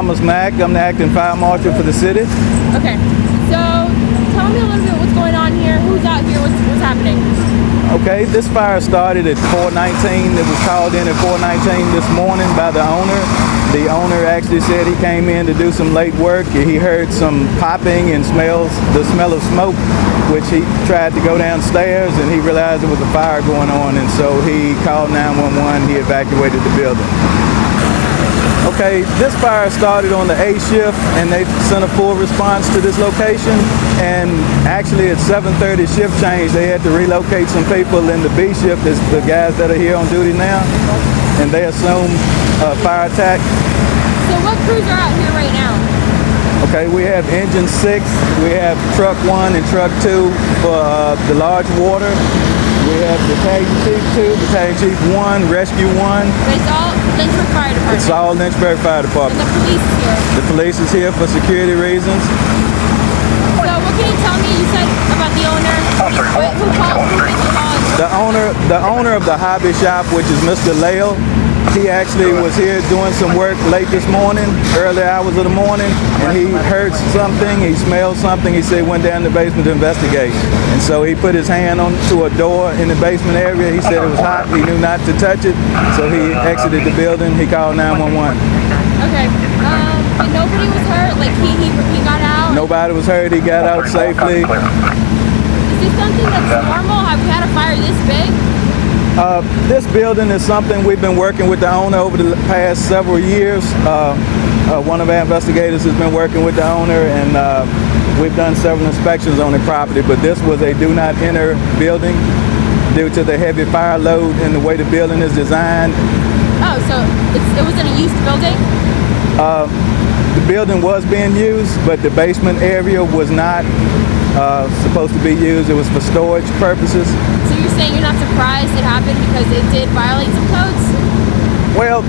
Thomas Mack. I'm the acting fire marshal for the city. Okay, so tell me a little bit what's going on here, who's out here, what's happening? Okay, this fire started at 4:19. It was called in at 4:19 this morning by the owner. The owner actually said he came in to do some late work. He heard some popping and the smell of smoke, which he tried to go downstairs and he realized there was a fire going on, and so he called 911. He evacuated the building. Okay, this fire started on the A shift and they sent a full response to this location, and actually at 7:30 shift change they had to relocate some people in the B shift, as the guys that are here on duty now, and they assumed a fire attack. So what crews are out here right now? Okay, we have engine 6, we have truck 1 and truck 2 for the large water. We have battalion chief 2, battalion chief 1, rescue 1. But it's all Lynchburg Fire Department. It's all Lynchburg Fire Department. And the police is here. The police is here for security reasons. So what can you tell me? You said about the owner. Who called? The owner of the hobby shop, which is Mr. Lale, he actually was here doing some work late this morning, early hours of the morning, and he heard something, he smelled something. He said he went down to the basement to investigate. And so he put his hand onto a door in the basement area. He said it was hot, he knew not to touch it, so he exited the building. He called 911. Okay, and nobody was hurt? Like he got out? Nobody was hurt, he got out safely. Is this something that's normal? Have we had a fire this big? This building is something we've been working with the owner over the past several years. One of our investigators has been working with the owner, and we've done several inspections on the property, but this was a do not enter building due to the heavy fire load and the way the building is designed. Oh, so it wasn't a used building? The building was being used, but the basement area was not supposed to be used. It was for storage purposes. So you're saying you're not surprised it happened because it did violate some codes? Well,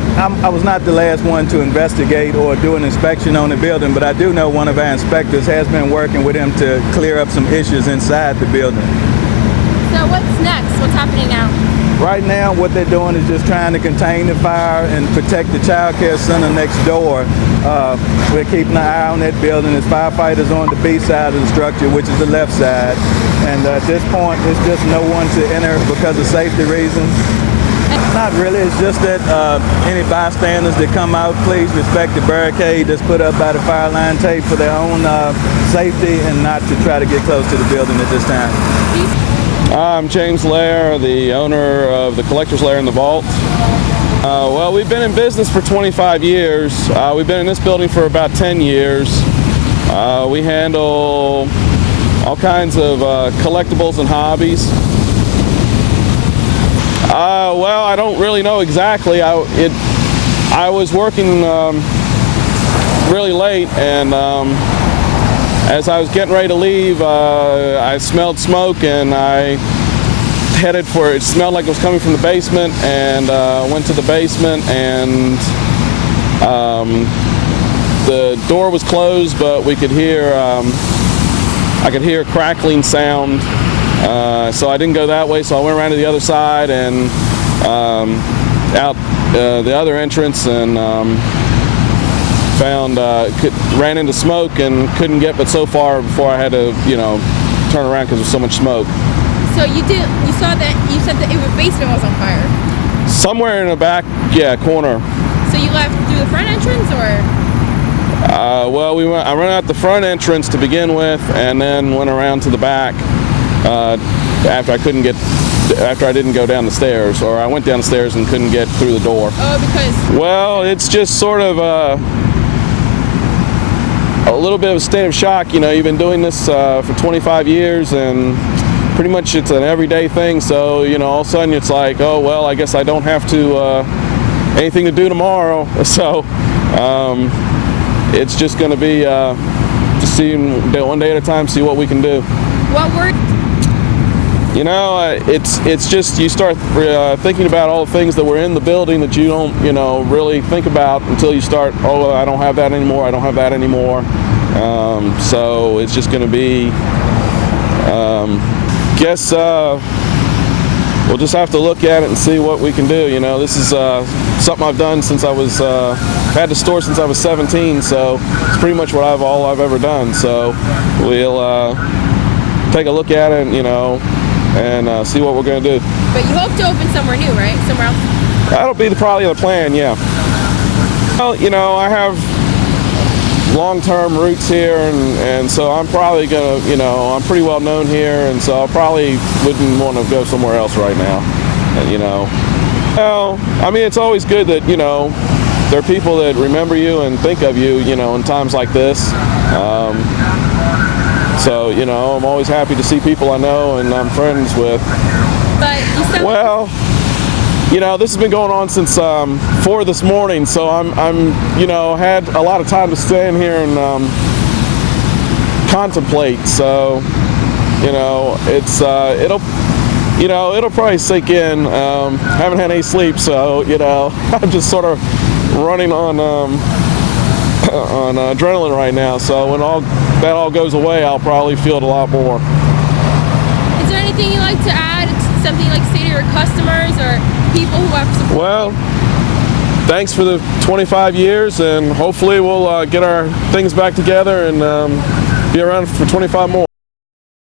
I was not the last one to investigate or do an inspection on the building, but I do know one of our inspectors has been working with him to clear up some issues inside the building. So what's next? What's happening now? Right now, what they're doing is just trying to contain the fire and protect the child care center next door. We're keeping an eye on that building. There's firefighters on the B side of the structure, which is the left side. And at this point, it's just no one to enter because of safety reasons. Not really. It's just that any bystanders that come out, please respect the barricade that's put up by the fire line tape for their own safety, and not to try to get close to the building at this time. I'm James Lair, the owner of the Collector's Lair in the Vault. Well, we've been in business for 25 years. We've been in this building for about 10 years. We handle all kinds of collectibles and hobbies. Well, I don't really know exactly. I was working really late, and as I was getting ready to leave, I smelled smoke, and I headed for it. It smelled like it was coming from the basement, and went to the basement, and the door was closed, but we could hear I could hear a crackling sound. So I didn't go that way, so I went around to the other side and out the other entrance, and ran into smoke and couldn't get but so far before I had to, turn around because there was so much smoke. So you said that the basement was on fire? Somewhere in the back, corner. So you left through the front entrance, or? Well, I ran out the front entrance to begin with, and then went around to the back after I didn't go down the stairs, or I went down the stairs and couldn't get through the door. Oh, because? Well, it's just sort of a little bit of a state of shock. You've been doing this for 25 years, and pretty much it's an everyday thing. So, all of a sudden it's like, oh, well, I guess I don't have to anything to do tomorrow. So it's just going to be just seeing one day at a time, see what we can do. What word? It's just you start thinking about all the things that were in the building that you don't, really think about until you start, oh, I don't have that anymore, I don't have that anymore. So it's just going to be, we'll just have to look at it and see what we can do. You know, this is something I've done since I was had the store since I was 17, so it's pretty much all I've ever done. So we'll take a look at it, you know, and see what we're going to do. But you hope to open somewhere new, right? Somewhere else? That'll be probably the plan, yeah. Well, you know, I have long-term roots here, and so I'm probably gonna, you know, I'm pretty well known here, and so I probably wouldn't want to go somewhere else right now. You know, well, I mean, it's always good that, you know, there are people that remember you and think of you, you know, in times like this. So, you know, I'm always happy to see people I know and I'm friends with. But you said, well, you know, this has been going on since 4 this morning, so I'm, you know, had a lot of time to stand here and contemplate. So, you know, it'll probably sink in. Haven't had any sleep, so, you know, I'm just sort of running on adrenaline right now. So when that all goes away, I'll probably feel it a lot more. Is there anything you'd like to add? Something like say to your customers or people who have support? Well, thanks for the 25 years, and hopefully we'll get our things back together and be around for 25 more.